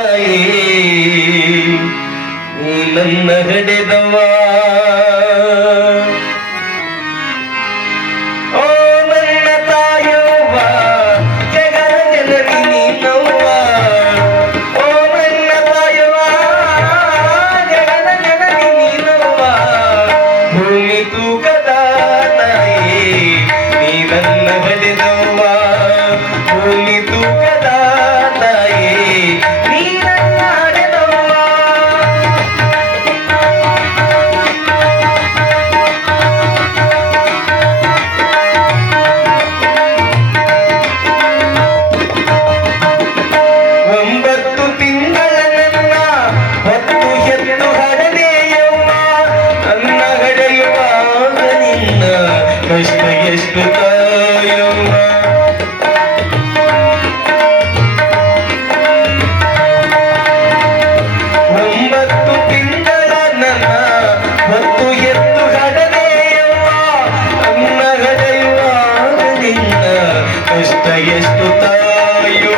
ತಾಯಿ ನೀ ನನ್ನ ಹಡೆದವ ಓ ನನ್ನ ತಾಯವ್ವ ಜಗದ ಜನನಿ ನೀನವ್ವ ಓ ನನ್ನ ತಾಯವ್ವ ಜಗದ ಜನನಿ ನೀನವ್ವ ಭೂಮಿ ತೂಕದ ತಾಯಿ ನೀ ನನ್ನ ಹಡೆದವ್ವ ಭೂಮಿ ತೂಕದ ತಾಯಿ ನೀ ನನ್ನ ಹಡೆದವ್ವ ಒಂಬತ್ತು ತಿಂಗಳ ನನ್ನ ಹೊತ್ತು ಹೆತ್ತು ಹಡದೆಯವ್ವ ನನ್ನ ಹಡೆಯುವಾಗ ನಿನ್ನ ಕಷ್ಟ ಎಷ್ಟು ತಾಯವ್ವ ಒಂಬತ್ತು ತಿಂಗಳ ನನ್ನ ಹೊತ್ತು ಎತ್ತು ಹಡದೆಯವ್ವ ನನ್ನ ಹಡೆಯುವಾಗ ನಿನ್ನ ಕಷ್ಟ ಎಷ್ಟು ತಾಯುವ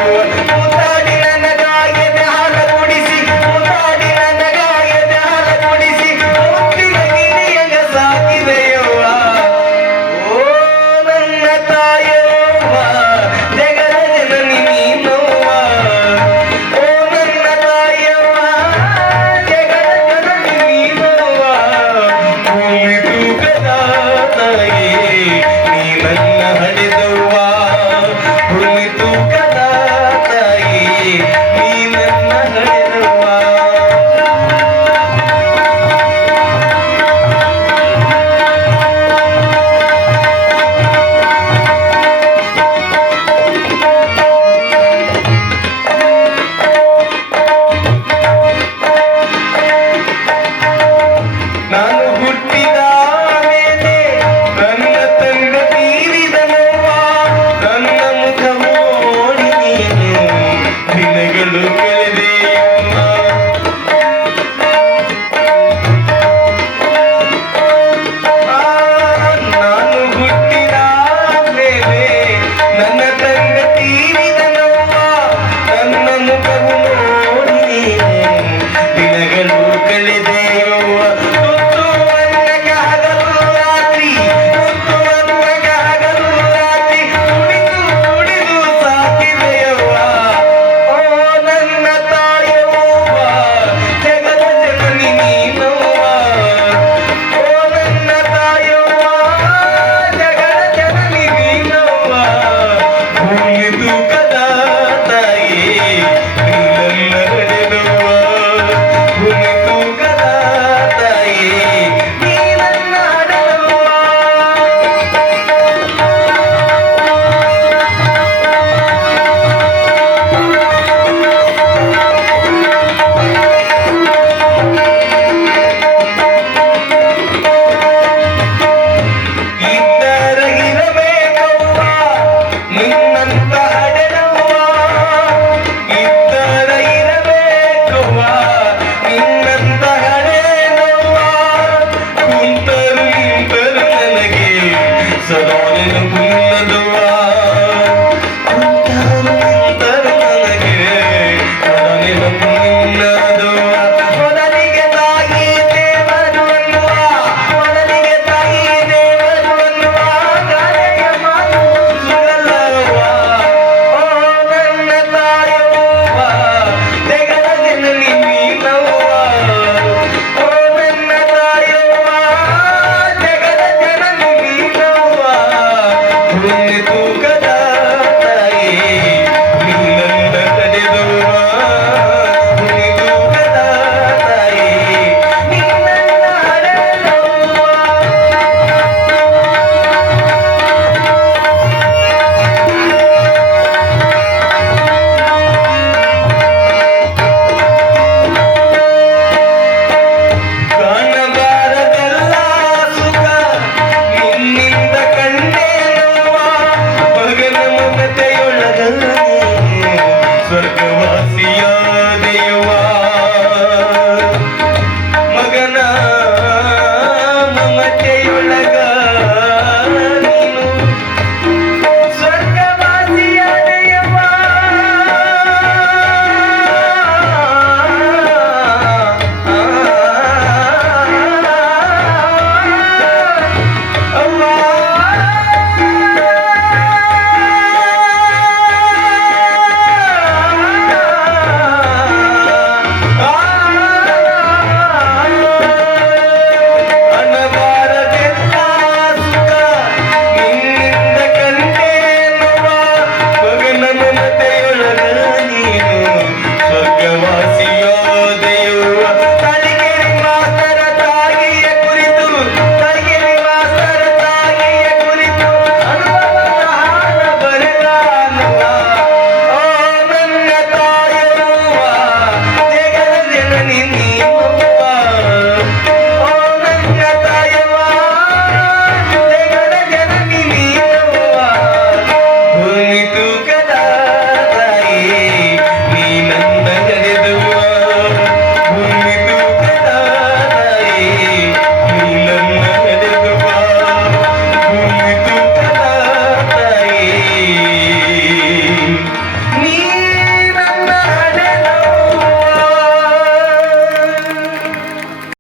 ಮುತಾಡಿ ನನ್ನ ಗಾಯದ ಹಾಲ ಕುಡಿಸಿ ಮುತಾಡಿ ನನ್ನ ಗಾಯದ ಹಾಲ ಕುಡಿಸಿ ಮುತ್ತಿನ ಗಿರಿಯಗ ಸಾಕಿದೆಯವ್ವ ಓ ನನ್ನ ತಾಯವ್ವ ಜಗದ ಜನನಿ ನೀನವ್ವ ಓ ನನ್ನ ತಾಯವ್ವ ಜಗದ ಜನನಿ ನೀನವ್ವ ಭೂಮಿ ತೂಕದ ತಾಯಿ ನೀ ನನ್ನ ಹಡೆದವ್ವ ಭೂಮಿ ತೂಕದ ತಾಯಿ ನೀ ನನ್ನ ಹಡೆದವ್ವ ನಾನು ಹುಟ್ಟಿದ ಮೇಲೆ ನನ್ನ ತಂದೆ ತೀರಿದನವ್ವ ನನ್ನ ಮುಖ ನೋಡಿ ನೀನು ದಿನಗಳು ಕಳೆದೆಯವ್ವ